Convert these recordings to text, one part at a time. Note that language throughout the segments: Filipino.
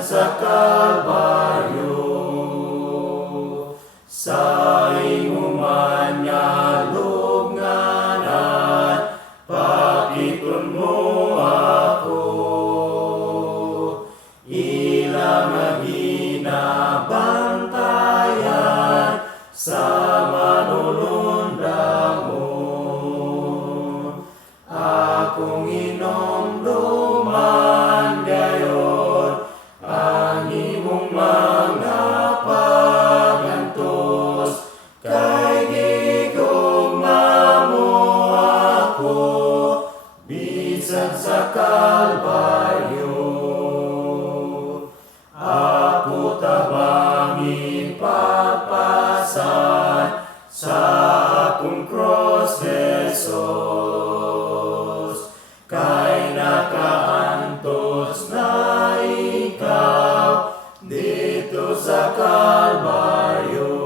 sa Kalbaryo. Sa inuman nga lubnganan, pakitun mo ako. Ilang ginabantayan sa manulunda mo. Akong inomduman gayon ang imong mga pagantos, kay gigugma mo ako bisan sa Kalbaryo. Ako tabangin pagpasan sa akong cross, Jesus, kay nakaantos na ikaw dito sa Kalbaryo.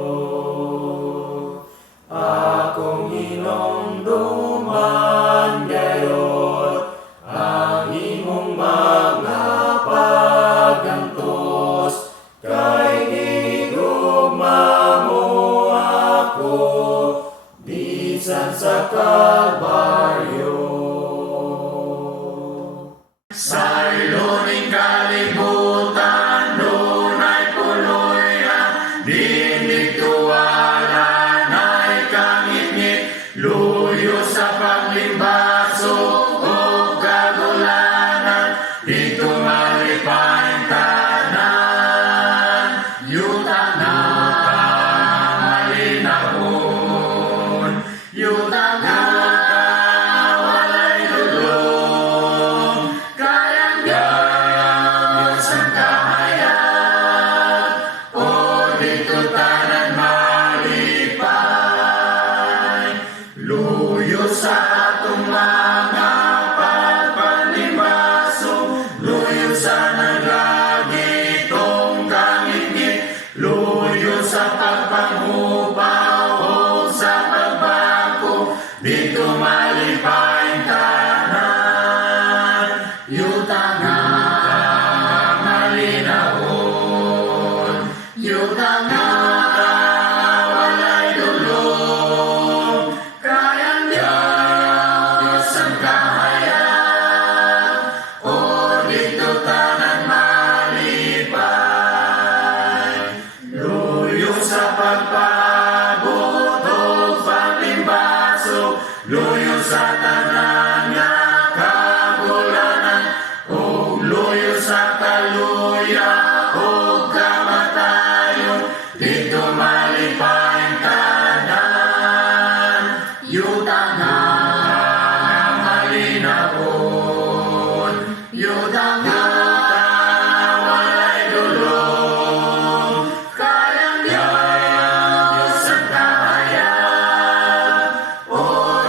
Akong inomduman gayon ang imong mga pagantos, kay gigugma mo ako bisan sa Kalbaryo. Sa iluning kalibutan, dunay puloy-an, dinig tuwala na'y kangit-ngit, luyo sa paglimbaso o kagulanan, dito malipay tanan, yuta na malinahon, yuta na walay dulong, kayang-kayang sa kahayag, o dito tanan malipay, luyo sa atong mga pagpanlibaso, luyo sa naglagitong kangit-ngit, luyo sa pagpanghupaw o sa pagbako, dito malipay tanan, yuta nga malinahon, yuta nga walay dulong, kayang-kayang Diyos ang kahayag, o dito tanan malipay, luyo sa pagpaabot o paglimbaso, luyo sa tanan nga kagulanan, o luyo sa kaluya o kamatayon, dito malipay tanan, yuta nga malinahon, yuta nga walay dulong, kayang-kayang Diyos ang kahayag, o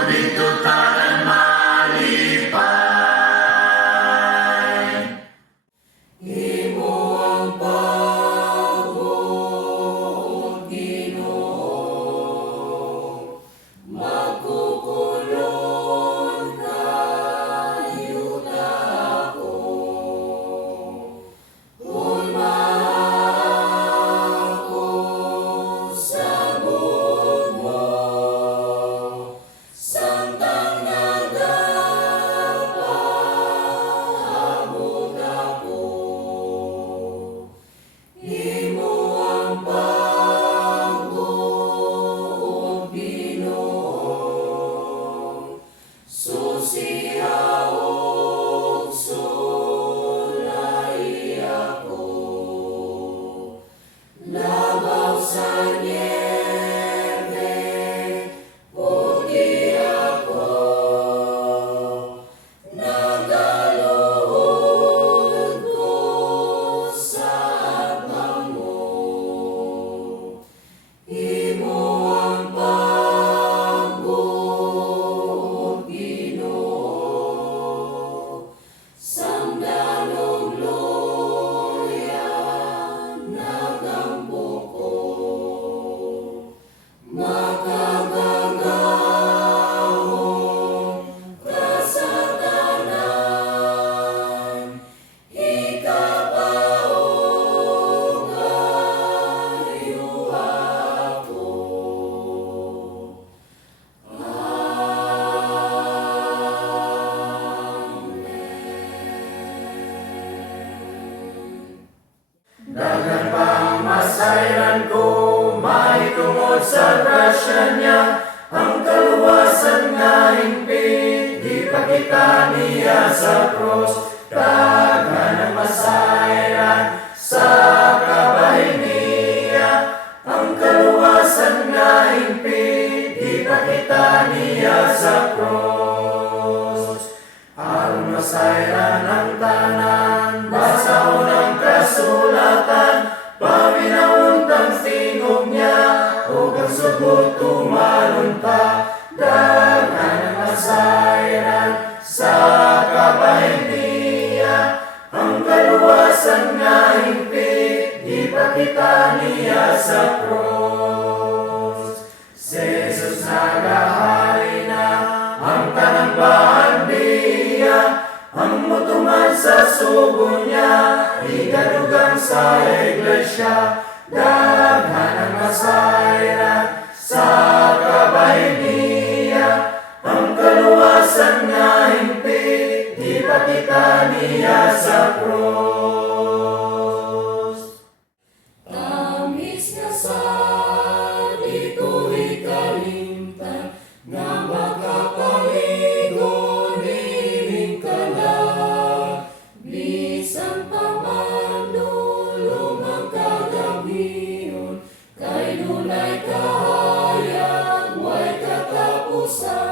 dito tanan malipay. Imo ang pagbuot, Ginoo, magkukulong kayo na ako. Dagan pang masayran ko, mahitungod sa grasya niya, ang kaluwasan nga hingpit, ipakita niya sa cross. Dagan ang masayran sa kabahin niya, ang kaluwasan nga hingpit, ipakita niya sa cross. Aron masayran ang tanan, basahon ang kasulatan, paminauntang tingog niya, o ang sugot tumalunta. Dagan ang masayran sa kabahin niya, ang kaluwasan nga hingpit, ipakita niya sa cross. Si Jesus nagahari na, ang tanang bahandiya, ang mutuman sa sugo niya, igadugang sa iglesia. Dagan ang masayran sa kabahin niya, ang kaluwasan nga hingpit, ipakita niya sa cross. Tamis nga sa dito'y kalimtan, nga makapaligo nining kalag. Bisan pa man dulong kagabiyon, kay dunay kahayag, way katapusan.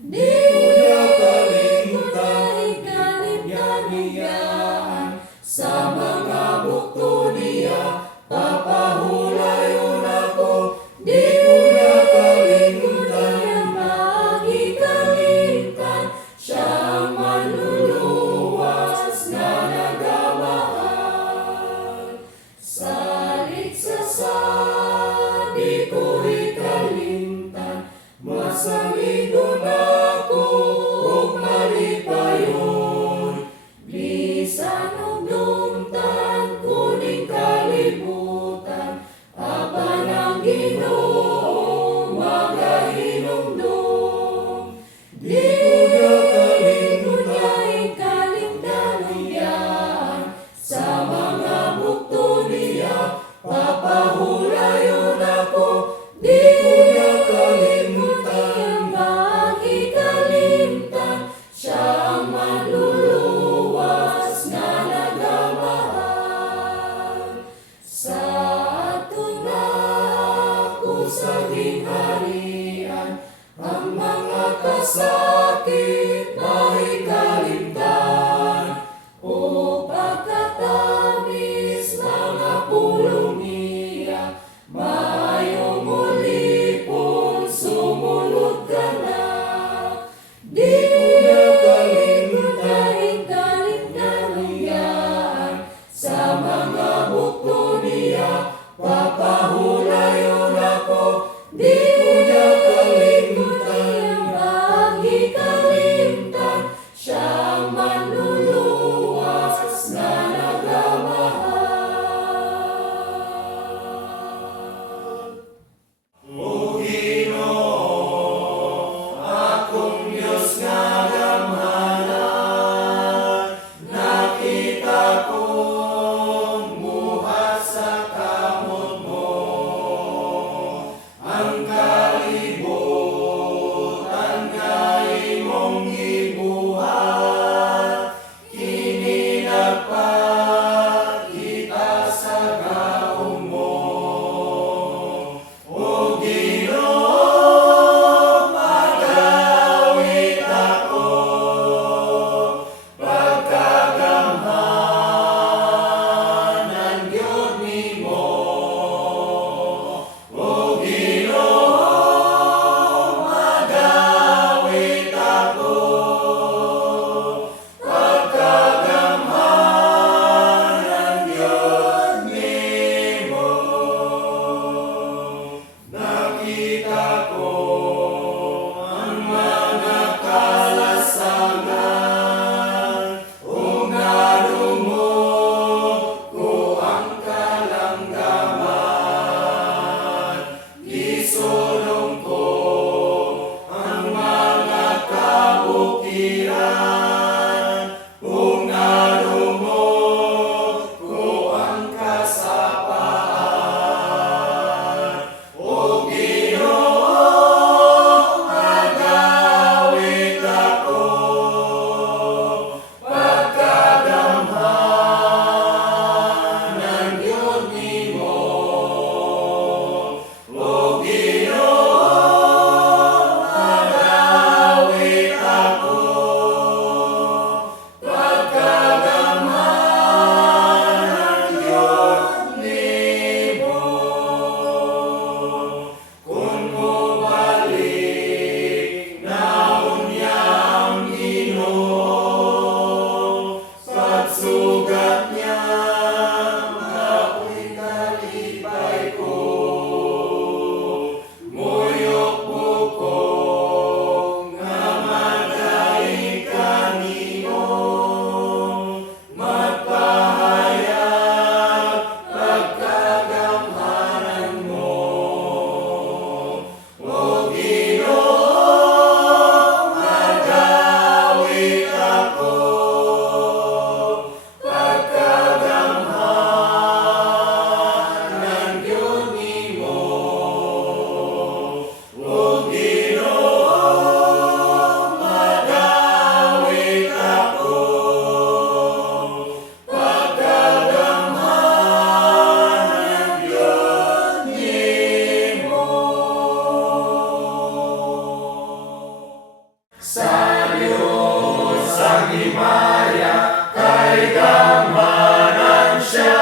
Di ko kalimtan, kalimtan niya. sugatnya apoy kalipay ko. Muyok buko nga magaling kanino, magpahayag pagkagamhanan mo. O Ginoo, magawit ako pagkagamhanan yun nimo. O Ginoo, magawit ako pagkagamhanan yun nimo. Sa Diyos ang himaya, kay gamhanan siya,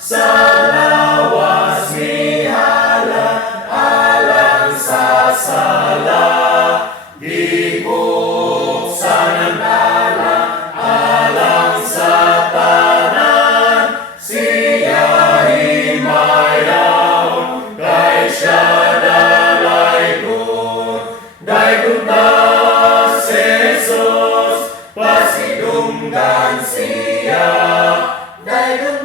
sa lawas mihala, alang sa sala. Di buksan ang tala, alang sa tanan, siya himayaon, kay siya dalaygon ta si Jesus, pasidunggan siya, dayon